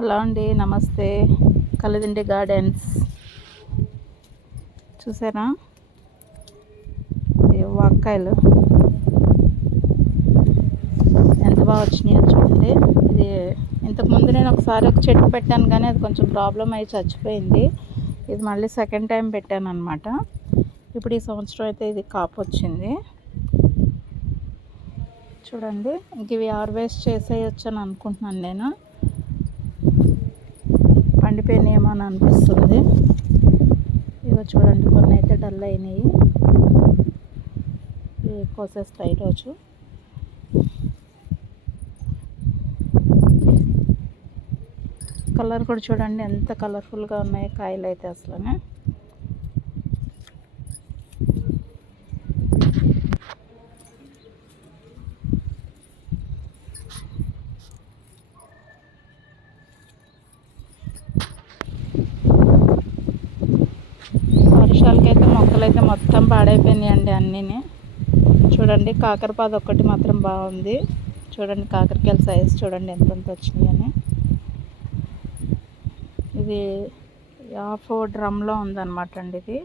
Hello అండి నమస్తే. Kalidindi gardens. చూసారా? వాక్కాయలు. ఎంత బాగా వచ్చినాయో చూడండి. ఇది ఇంతకుముందు నేను ఒకసారి ఒక చెట్టు పెట్టాను కానీ అది కొంచెం ప్రాబ్లం అయ్యి చచ్చిపోయింది. ఇది మళ్ళీ సెకండ్ టైం పెట్టాను అనమాట ఇప్పుడు ఈ సంవత్సరం అయితే ఇది కాపు వచ్చింది. చూడండి ఇంక ఇవి ఆర్వేస్ట్ చేసేయచ్చు అని అనుకుంటున్నాను నేను. ఎండిపోయినాయేమో అని అనిపిస్తుంది. ఇగో చూడండి కొన్ని అయితే డల్ అయినాయి. ఇవి కోసేస్తాయి ఈరోజు. కలర్ కూడా చూడండి ఎంత కలర్ఫుల్గా ఉన్నాయి కాయలు అయితే అసలు వర్షాలకైతే మొక్కలు అయితే మొత్తం పాడైపోయినాయండి అన్నీని. చూడండి కాకరపాద ఒక్కటి మాత్రం బాగుంది. చూడండి కాకరకాయల సైజ్ చూడండి ఎంతెంత వచ్చినాయని. ఇది హాఫ్ డ్రమ్లో ఉందన్నమాట అండి ఇది.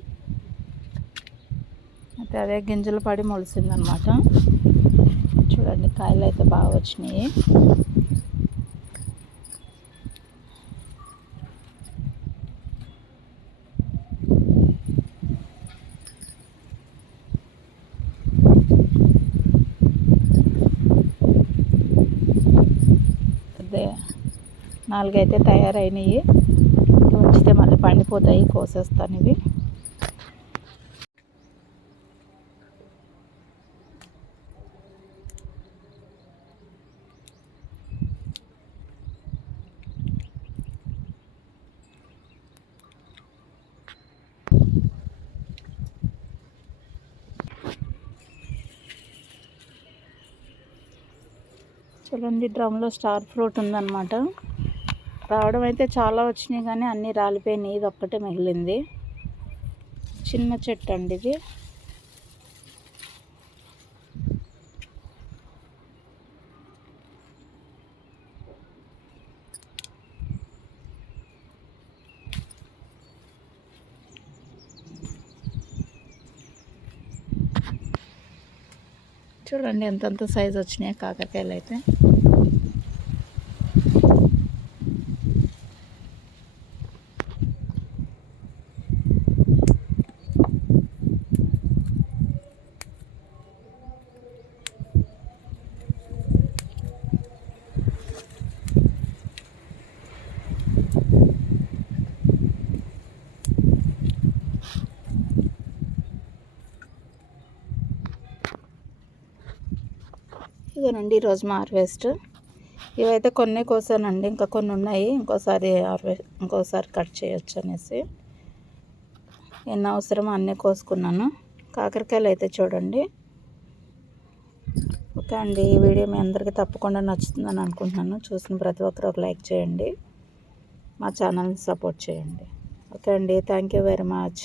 అయితే అదే గింజలు పడి మొలిసిందనమాట చూడండి కాయలు అయితే బాగా వచ్చినాయి అదే నాలుగైతే తయారైనవి ఉంచితే మళ్ళీ పండిపోతాయి కోసేస్తాను ఇవి. చూడండి డ్రమ్లో స్టార్ ఫ్రూట్ ఉందన్నమాట. రావడం అయితే చాలా వచ్చినాయి కానీ అన్నీ రాలిపోయినాయి. ఇది ఒక్కటే మిగిలింది. చిన్న చెట్టు అండి ఇది. చూడండి ఎంతంత సైజు వచ్చినాయి కాకరకాయలు అయితే. ఇదేనండి ఈరోజు మా హార్వెస్ట్. ఇవైతే కొన్ని కోసానండి ఇంకా కొన్ని ఉన్నాయి. ఇంకోసారి హార్వెస్ట్ ఇంకోసారి కట్ చేయొచ్చు అనేసి. ఎన్ని అవసరమో అన్నీ కోసుకున్నాను. కాకరకాయలు అయితే చూడండి. ఓకే అండి ఈ వీడియో మీ అందరికీ తప్పకుండా నచ్చుతుందని అనుకుంటున్నాను. చూసిన ప్రతి ఒక్కరు ఒక లైక్ చేయండి. మా ఛానల్ని సపోర్ట్ చేయండి. ఓకే అండి థ్యాంక్ యూ వెరీ మచ్.